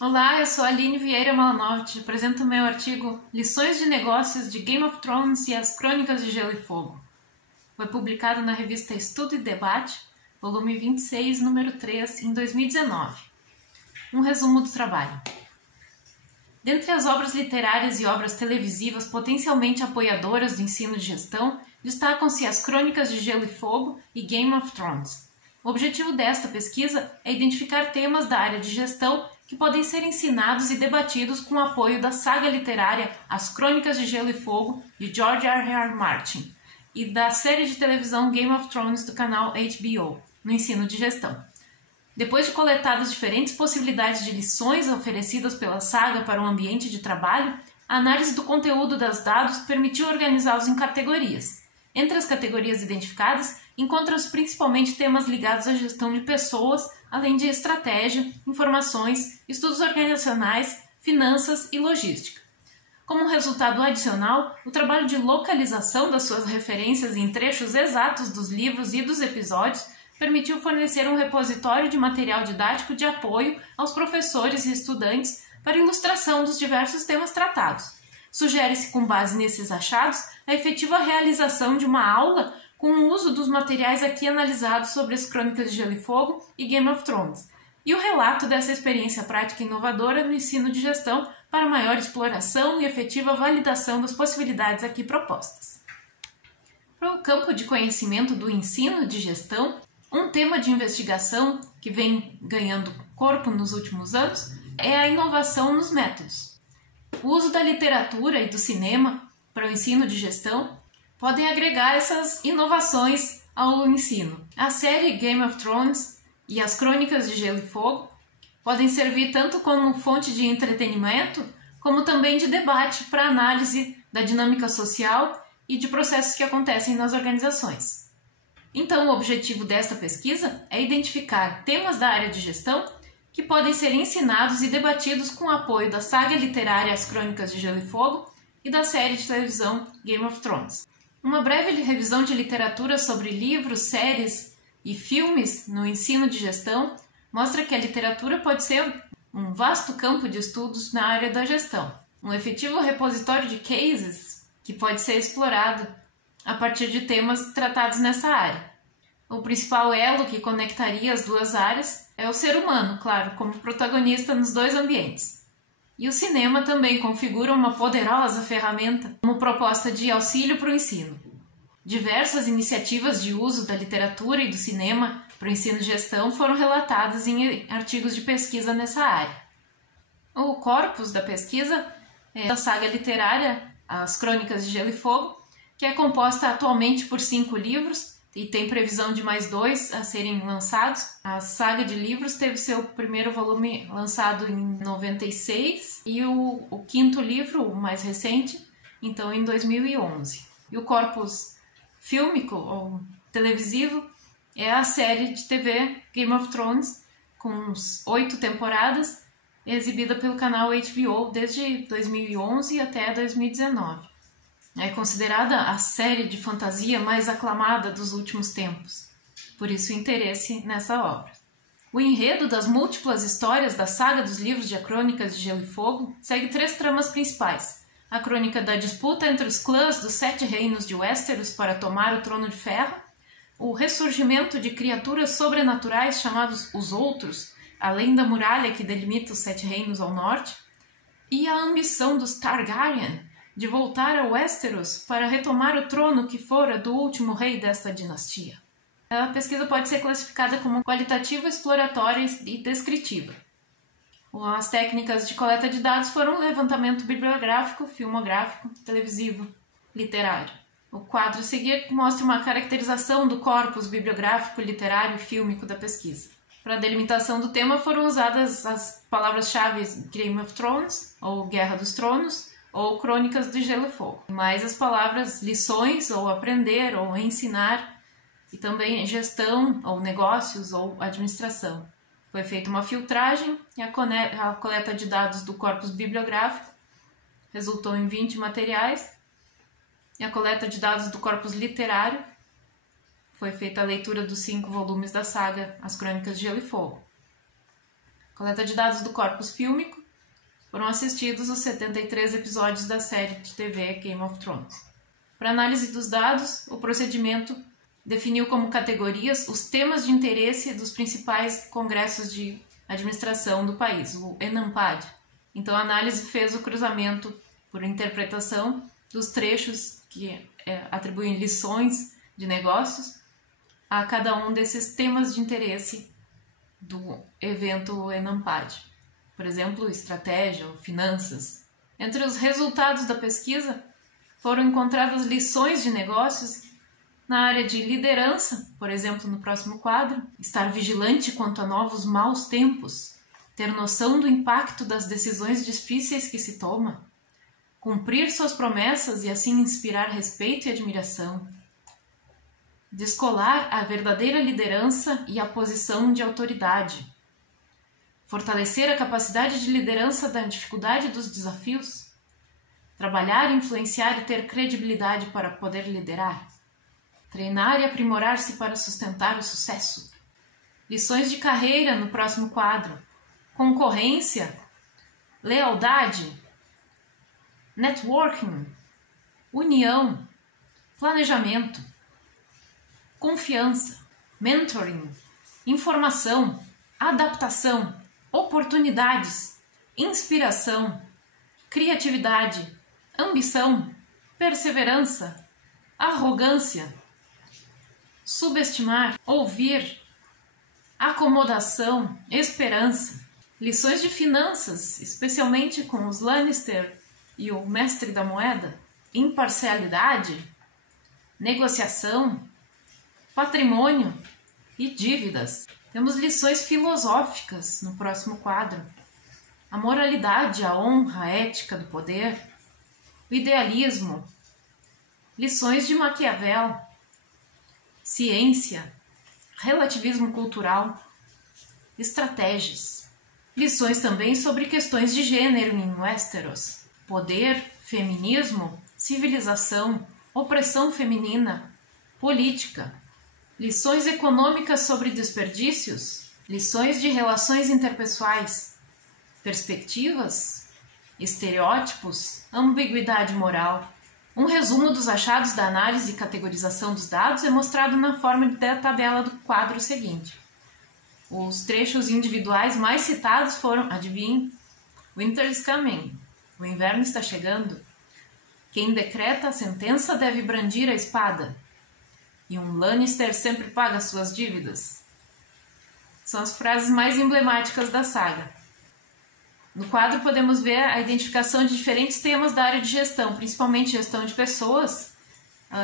Olá, eu sou a Aline Vieira Malanoff, apresento o meu artigo Lições de Negócios de Game of Thrones e as Crônicas de Gelo e Fogo. Foi publicado na revista Estudo e Debate, volume 26, número 3, em 2019. Um resumo do trabalho. Dentre as obras literárias e obras televisivas potencialmente apoiadoras do ensino de gestão, destacam-se as Crônicas de Gelo e Fogo e Game of Thrones. O objetivo desta pesquisa é identificar temas da área de gestão que podem ser ensinados e debatidos com o apoio da saga literária As Crônicas de Gelo e Fogo, de George R.R. Martin, e da série de televisão Game of Thrones do canal HBO, no ensino de gestão. Depois de coletadas diferentes possibilidades de lições oferecidas pela saga para um ambiente de trabalho, a análise do conteúdo dos dados permitiu organizá-los em categorias. Entre as categorias identificadas, encontram-se principalmente temas ligados à gestão de pessoas, além de estratégia, informações, estudos organizacionais, finanças e logística. Como um resultado adicional, o trabalho de localização das suas referências em trechos exatos dos livros e dos episódios permitiu fornecer um repositório de material didático de apoio aos professores e estudantes para ilustração dos diversos temas tratados. Sugere-se, com base nesses achados, a efetiva realização de uma aula com o uso dos materiais aqui analisados sobre as Crônicas de Gelo e Fogo e Game of Thrones, e o relato dessa experiência prática inovadora no ensino de gestão para maior exploração e efetiva validação das possibilidades aqui propostas. Para o campo de conhecimento do ensino de gestão, um tema de investigação que vem ganhando corpo nos últimos anos é a inovação nos métodos. O uso da literatura e do cinema para o ensino de gestão podem agregar essas inovações ao ensino. A série Game of Thrones e as Crônicas de Gelo e Fogo podem servir tanto como fonte de entretenimento, como também de debate para análise da dinâmica social e de processos que acontecem nas organizações. Então, o objetivo desta pesquisa é identificar temas da área de gestão que podem ser ensinados e debatidos com o apoio da saga literária As Crônicas de Gelo e Fogo e da série de televisão Game of Thrones. Uma breve revisão de literatura sobre livros, séries e filmes no ensino de gestão mostra que a literatura pode ser um vasto campo de estudos na área da gestão, um efetivo repositório de cases que pode ser explorado a partir de temas tratados nessa área. O principal elo que conectaria as duas áreas é o ser humano, claro, como protagonista nos dois ambientes. E o cinema também configura uma poderosa ferramenta como proposta de auxílio para o ensino. Diversas iniciativas de uso da literatura e do cinema para o ensino de gestão foram relatadas em artigos de pesquisa nessa área. O corpus da pesquisa é da saga literária As Crônicas de Gelo e Fogo, que é composta atualmente por 5 livros e tem previsão de mais 2 a serem lançados. A saga de livros teve seu primeiro volume lançado em 96 e o 5º livro, o mais recente, então em 2011. E o corpus fílmico ou televisivo é a série de TV Game of Thrones, com 8 temporadas, exibida pelo canal HBO desde 2011 até 2019. É considerada a série de fantasia mais aclamada dos últimos tempos, por isso o interesse nessa obra. O enredo das múltiplas histórias da saga dos livros de A Crônicas de Gelo e Fogo segue 3 tramas principais. A crônica da disputa entre os clãs dos 7 reinos de Westeros para tomar o Trono de Ferro, o ressurgimento de criaturas sobrenaturais chamados Os Outros, além da muralha que delimita os 7 reinos ao norte, e a ambição dos Targaryen de voltar a Westeros para retomar o trono que fora do último rei desta dinastia. A pesquisa pode ser classificada como qualitativa, exploratória e descritiva. As técnicas de coleta de dados foram levantamento bibliográfico, filmográfico, televisivo, literário. O quadro a seguir mostra uma caracterização do corpus bibliográfico, literário e fílmico da pesquisa. Para a delimitação do tema foram usadas as palavras-chave Game of Thrones, ou Guerra dos Tronos, ou Crônicas de Gelo e Fogo, mais as palavras lições, ou aprender, ou ensinar, e também gestão, ou negócios, ou administração. Foi feita uma filtragem e a coleta de dados do corpus bibliográfico resultou em 20 materiais, e a coleta de dados do corpus literário foi feita a leitura dos 5 volumes da saga As Crônicas de Gelo e Fogo. Coleta de dados do corpus fílmico. Foram assistidos os 73 episódios da série de TV Game of Thrones. Para análise dos dados, o procedimento definiu como categorias os temas de interesse dos principais congressos de administração do país, o ENAMPAD. Então a análise fez o cruzamento por interpretação dos trechos que atribuem lições de negócios a cada um desses temas de interesse do evento ENAMPAD. Por exemplo, estratégia ou finanças. Entre os resultados da pesquisa, foram encontradas lições de negócios na área de liderança, por exemplo, no próximo quadro, estar vigilante quanto a novos maus tempos, ter noção do impacto das decisões difíceis que se toma, cumprir suas promessas e assim inspirar respeito e admiração, descolar a verdadeira liderança e a posição de autoridade, fortalecer a capacidade de liderança da dificuldade dos desafios, trabalhar, influenciar e ter credibilidade para poder liderar, treinar e aprimorar-se para sustentar o sucesso. Lições de carreira no próximo quadro. Concorrência, lealdade, networking, união, planejamento, confiança, mentoring, informação, adaptação, oportunidades, inspiração, criatividade, ambição, perseverança, arrogância, subestimar, ouvir, acomodação, esperança. Lições de finanças, especialmente com os Lannister e o Mestre da Moeda, imparcialidade, negociação, patrimônio e dívidas. Temos lições filosóficas no próximo quadro. A moralidade, a honra, a ética do poder, o idealismo, lições de Maquiavel, ciência, relativismo cultural, estratégias. Lições também sobre questões de gênero em Westeros, poder, feminismo, civilização, opressão feminina, política. Lições econômicas sobre desperdícios, lições de relações interpessoais, perspectivas, estereótipos, ambiguidade moral. Um resumo dos achados da análise e categorização dos dados é mostrado na forma da tabela do quadro seguinte. Os trechos individuais mais citados foram, adivinhe, Winter is coming, o inverno está chegando. Quem decreta a sentença deve brandir a espada. E um Lannister sempre paga suas dívidas. São as frases mais emblemáticas da saga. No quadro podemos ver a identificação de diferentes temas da área de gestão, principalmente gestão de pessoas,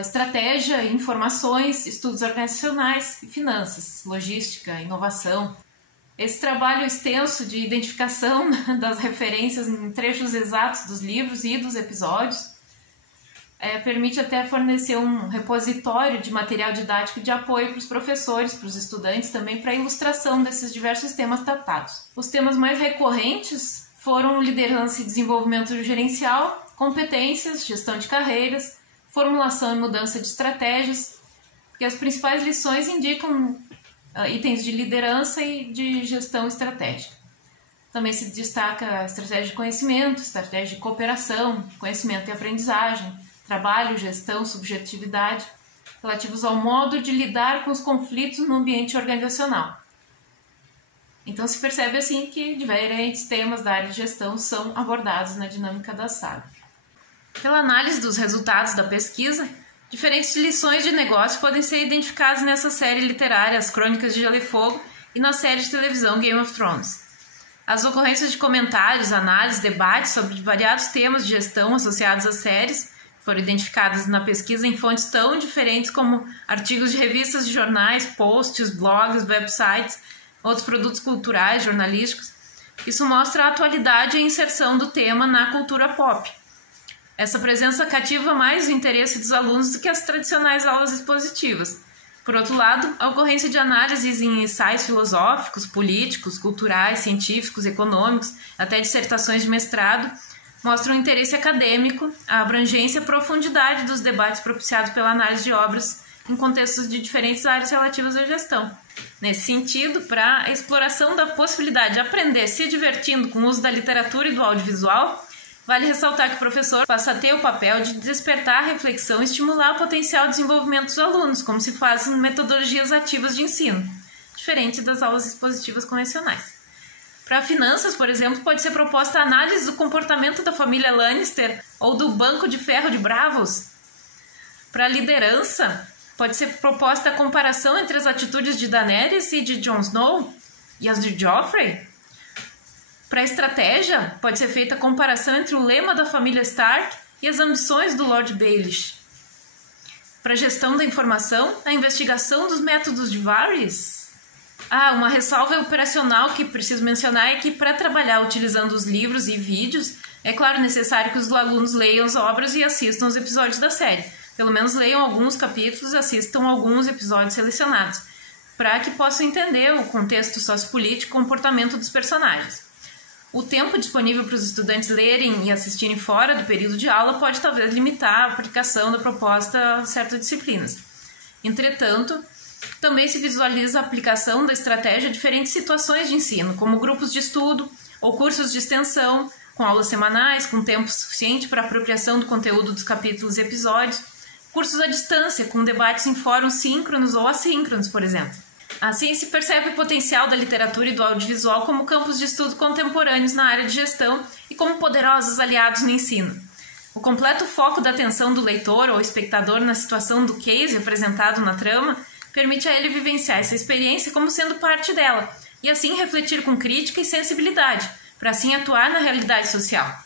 estratégia, informações, estudos organizacionais e finanças, logística, inovação. Esse trabalho extenso de identificação das referências em trechos exatos dos livros e dos episódios permite até fornecer um repositório de material didático de apoio para os professores, para os estudantes também, para a ilustração desses diversos temas tratados. Os temas mais recorrentes foram liderança e desenvolvimento gerencial, competências, gestão de carreiras, formulação e mudança de estratégias, porque as principais lições indicam itens de liderança e de gestão estratégica. Também se destaca a estratégia de conhecimento, estratégia de cooperação, conhecimento e aprendizagem, trabalho, gestão, subjetividade, relativos ao modo de lidar com os conflitos no ambiente organizacional. Então se percebe assim que diferentes temas da área de gestão são abordados na dinâmica da saga. Pela análise dos resultados da pesquisa, diferentes lições de negócio podem ser identificadas nessa série literária As Crônicas de Gelo e Fogo e na série de televisão Game of Thrones. As ocorrências de comentários, análises, debates sobre variados temas de gestão associados às séries foram identificadas na pesquisa em fontes tão diferentes como artigos de revistas de jornais, posts, blogs, websites, outros produtos culturais, jornalísticos. Isso mostra a atualidade e a inserção do tema na cultura pop. Essa presença cativa mais o interesse dos alunos do que as tradicionais aulas expositivas. Por outro lado, a ocorrência de análises em ensaios filosóficos, políticos, culturais, científicos, econômicos, até dissertações de mestrado, mostra um interesse acadêmico, a abrangência e a profundidade dos debates propiciados pela análise de obras em contextos de diferentes áreas relativas à gestão. Nesse sentido, para a exploração da possibilidade de aprender se divertindo com o uso da literatura e do audiovisual, vale ressaltar que o professor passa a ter o papel de despertar a reflexão e estimular o potencial desenvolvimento dos alunos, como se faz em metodologias ativas de ensino, diferente das aulas expositivas convencionais. Para finanças, por exemplo, pode ser proposta a análise do comportamento da família Lannister ou do Banco de Ferro de Braavos. Para a liderança, pode ser proposta a comparação entre as atitudes de Daenerys e de Jon Snow e as de Joffrey. Para a estratégia, pode ser feita a comparação entre o lema da família Stark e as ambições do Lord Baelish. Para a gestão da informação, a investigação dos métodos de Varys. Uma ressalva operacional que preciso mencionar é que, para trabalhar utilizando os livros e vídeos, é claro necessário que os alunos leiam as obras e assistam os episódios da série. Pelo menos leiam alguns capítulos e assistam alguns episódios selecionados, para que possam entender o contexto sociopolítico e comportamento dos personagens. O tempo disponível para os estudantes lerem e assistirem fora do período de aula pode talvez limitar a aplicação da proposta a certas disciplinas. Entretanto, também se visualiza a aplicação da estratégia a diferentes situações de ensino, como grupos de estudo ou cursos de extensão, com aulas semanais, com tempo suficiente para apropriação do conteúdo dos capítulos e episódios, cursos à distância, com debates em fóruns síncronos ou assíncronos, por exemplo. Assim, se percebe o potencial da literatura e do audiovisual como campos de estudo contemporâneos na área de gestão e como poderosos aliados no ensino. O completo foco da atenção do leitor ou espectador na situação do case apresentado na trama permite a ele vivenciar essa experiência como sendo parte dela, e assim refletir com crítica e sensibilidade, para assim atuar na realidade social.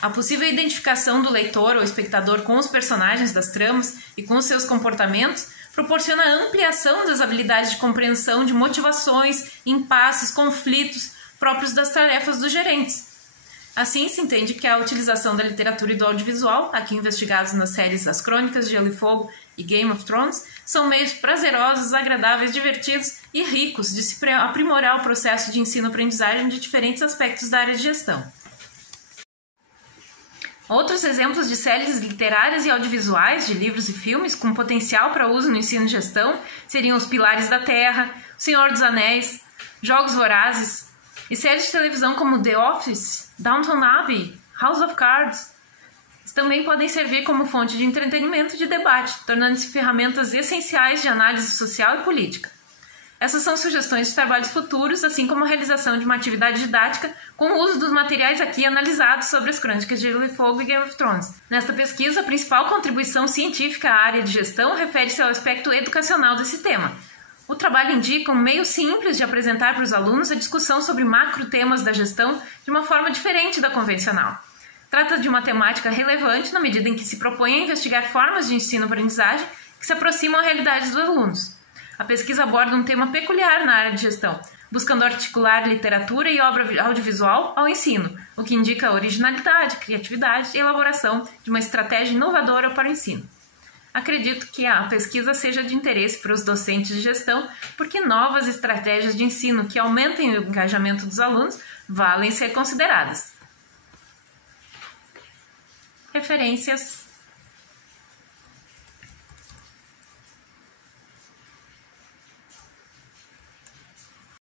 A possível identificação do leitor ou espectador com os personagens das tramas e com os seus comportamentos proporciona a ampliação das habilidades de compreensão de motivações, impasses, conflitos próprios das tarefas dos gerentes. Assim, se entende que a utilização da literatura e do audiovisual, aqui investigados nas séries As Crônicas de Gelo e Fogo e Game of Thrones, são meios prazerosos, agradáveis, divertidos e ricos de se aprimorar o processo de ensino-aprendizagem de diferentes aspectos da área de gestão. Outros exemplos de séries literárias e audiovisuais de livros e filmes com potencial para uso no ensino e gestão seriam Os Pilares da Terra, O Senhor dos Anéis, Jogos Vorazes, e séries de televisão como The Office, Downton Abbey, House of Cards. Também podem servir como fonte de entretenimento e de debate, tornando-se ferramentas essenciais de análise social e política. Essas são sugestões de trabalhos futuros, assim como a realização de uma atividade didática com o uso dos materiais aqui analisados sobre as Crônicas de Gelo e Fogo e Game of Thrones. Nesta pesquisa, a principal contribuição científica à área de gestão refere-se ao aspecto educacional desse tema. O trabalho indica um meio simples de apresentar para os alunos a discussão sobre macro-temas da gestão de uma forma diferente da convencional. Trata de uma temática relevante na medida em que se propõe a investigar formas de ensino-aprendizagem que se aproximam à realidade dos alunos. A pesquisa aborda um tema peculiar na área de gestão, buscando articular literatura e obra audiovisual ao ensino, o que indica originalidade, criatividade e elaboração de uma estratégia inovadora para o ensino. Acredito que a pesquisa seja de interesse para os docentes de gestão, porque novas estratégias de ensino que aumentem o engajamento dos alunos valem ser consideradas. Referências.